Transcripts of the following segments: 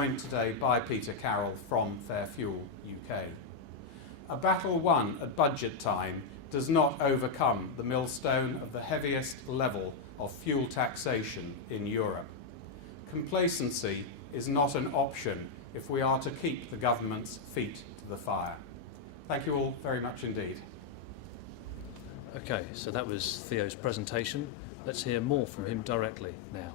joined today by Peter Carroll from Fair Fuel UK. A battle won at budget time does not overcome the millstone of the heaviest level of fuel taxation in Europe. Complacency is not an option if we are to keep the government's feet to the fire. Thank you all very much indeed. Okay, so that was Theo's presentation. Let's hear more from him directly now.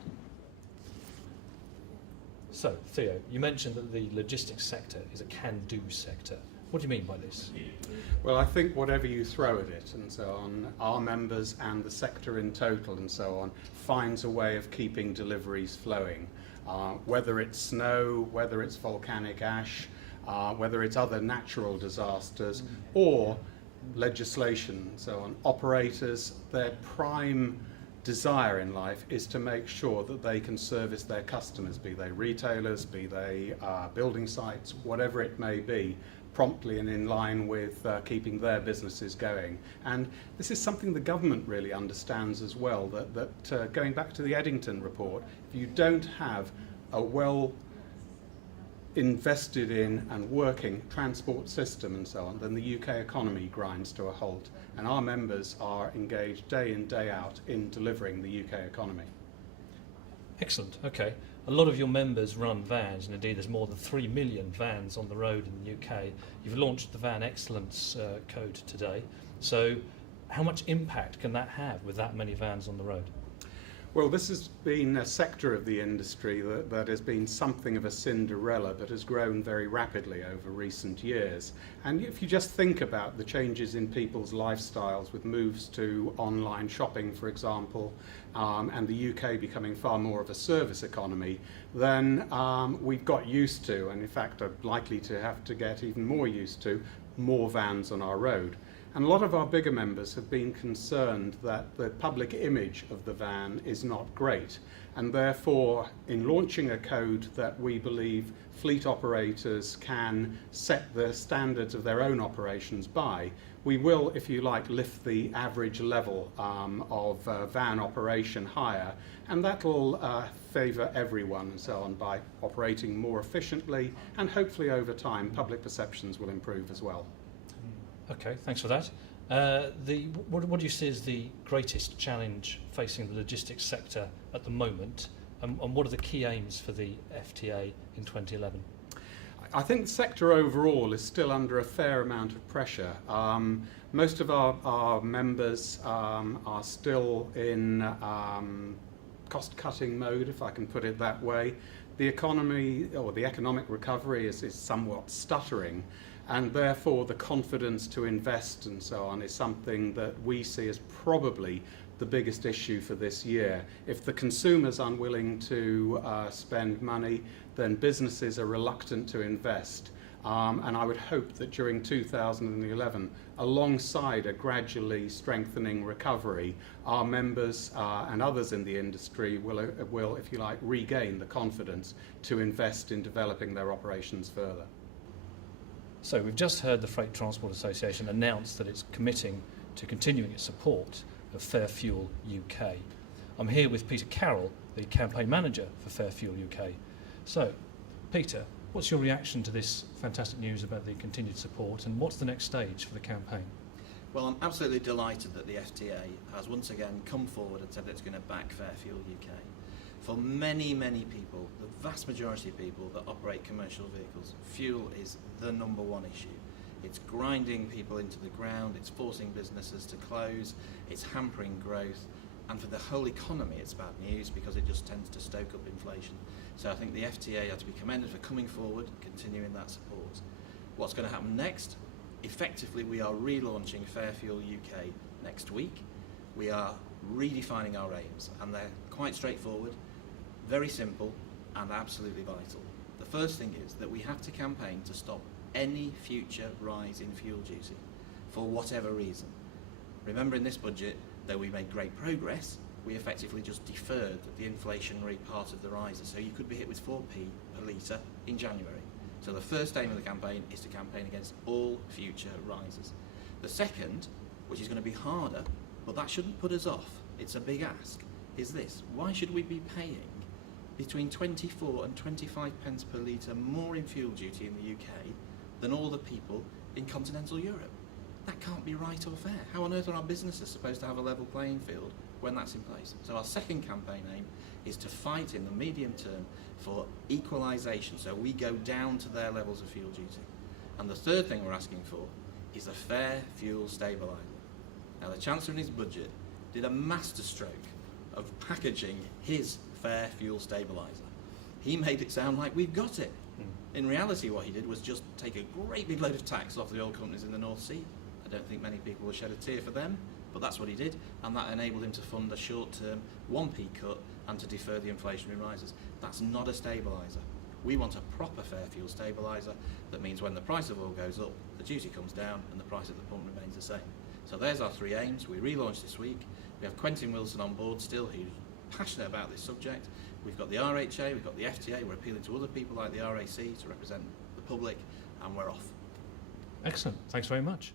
So, Theo, you mentioned that the logistics sector is a can-do sector. What do you mean by this? Well, I think whatever you throw at it and so on, our members and the sector in total and so on finds a way of keeping deliveries flowing. Whether it's snow, whether it's volcanic ash, whether it's other natural disasters or legislation and so on, operators, their prime desire in life is to make sure that they can service their customers, be they retailers, be they building sites, whatever it may be, promptly and in line with keeping their businesses going. And this is something the government really understands as well, that going back to the Eddington report, if you don't have a well invested in and working transport system and so on, then the UK economy grinds to a halt. And our members are engaged day in, day out in delivering the UK economy. Excellent, okay. A lot of your members run vans, and indeed there's more than 3 million vans on the road in the UK. You've launched the Van Excellence Code today. So how much impact can that have with that many vans on the road? Well, this has been a sector of the industry that has been something of a Cinderella, but has grown very rapidly over recent years. And if you just think about the changes in people's lifestyles with moves to online shopping, for example, and the UK becoming far more of a service economy, then we've got used to, and in fact are likely to have to get even more used to, more vans on our road. And a lot of our bigger members have been concerned that the public image of the van is not great. And therefore, in launching a code that we believe fleet operators can set the standards of their own operations by, we will, if you like, lift the average level of van operation higher. And that will favour everyone and so on by operating more efficiently. And hopefully over time, public perceptions will improve as well. Okay, thanks for that. What do you see as the greatest challenge facing the logistics sector at the moment, and what are the key aims for the FTA in 2011? I think the sector overall is still under a fair amount of pressure. Most of our members are still in cost-cutting mode, if I can put it that way. The economy, or the economic recovery, is somewhat stuttering. And therefore the confidence to invest and so on is something that we see as probably the biggest issue for this year. If the consumer's unwilling to spend money, then businesses are reluctant to invest. And I would hope that during 2011, alongside a gradually strengthening recovery, our members and others in the industry will, if you like, regain the confidence to invest in developing their operations further. So we've just heard the Freight Transport Association announce that it's committing to continuing its support of Fair Fuel UK. I'm here with Peter Carroll, the campaign manager for Fair Fuel UK. So, Peter, what's your reaction to this fantastic news about the continued support, and what's the next stage for the campaign? Well, I'm absolutely delighted that the FTA has once again come forward and said that it's going to back Fair Fuel UK. For many, many people, the vast majority of people that operate commercial vehicles, fuel is the number one issue. It's grinding people into the ground, it's forcing businesses to close, it's hampering growth, and for the whole economy it's bad news because it just tends to stoke up inflation. So I think the FTA are to be commended for coming forward, continuing that support. What's going to happen next? Effectively, we are relaunching Fair Fuel UK next week. We are redefining our aims, and they're quite straightforward, very simple, and absolutely vital. The first thing is that we have to campaign to stop any future rise in fuel duty for whatever reason. Remember, in this budget, though we made great progress, we effectively just deferred the inflationary part of the rises, so you could be hit with 4p per litre in January. So the first aim of the campaign is to campaign against all future rises. The second, which is going to be harder, but that shouldn't put us off, it's a big ask, is this: why should we be paying between 24 and 25 pence per litre more in fuel duty in the UK than all the people in continental Europe. That can't be right or fair. How on earth are our businesses supposed to have a level playing field when that's in place? So our second campaign aim is to fight in the medium term for equalisation, so we go down to their levels of fuel duty. And the third thing we're asking for is a fair fuel stabiliser. Now the Chancellor in his budget did a masterstroke of packaging his fair fuel stabiliser. He made it sound like we've got it. In reality, what he did was just take a great big load of tax off the oil companies in the North Sea. I don't think many people will shed a tear for them, but that's what he did, and that enabled him to fund a short-term 1p cut and to defer the inflationary rises. That's not a stabiliser. We want a proper fair fuel stabiliser that means when the price of oil goes up, the duty comes down and the price at the pump remains the same. So there's our three aims. We relaunched this week. We have Quentin Wilson on board still, who's passionate about this subject. We've got the RHA, we've got the FTA, we're appealing to other people like the RAC to represent the public, and we're off. Excellent. Thanks very much.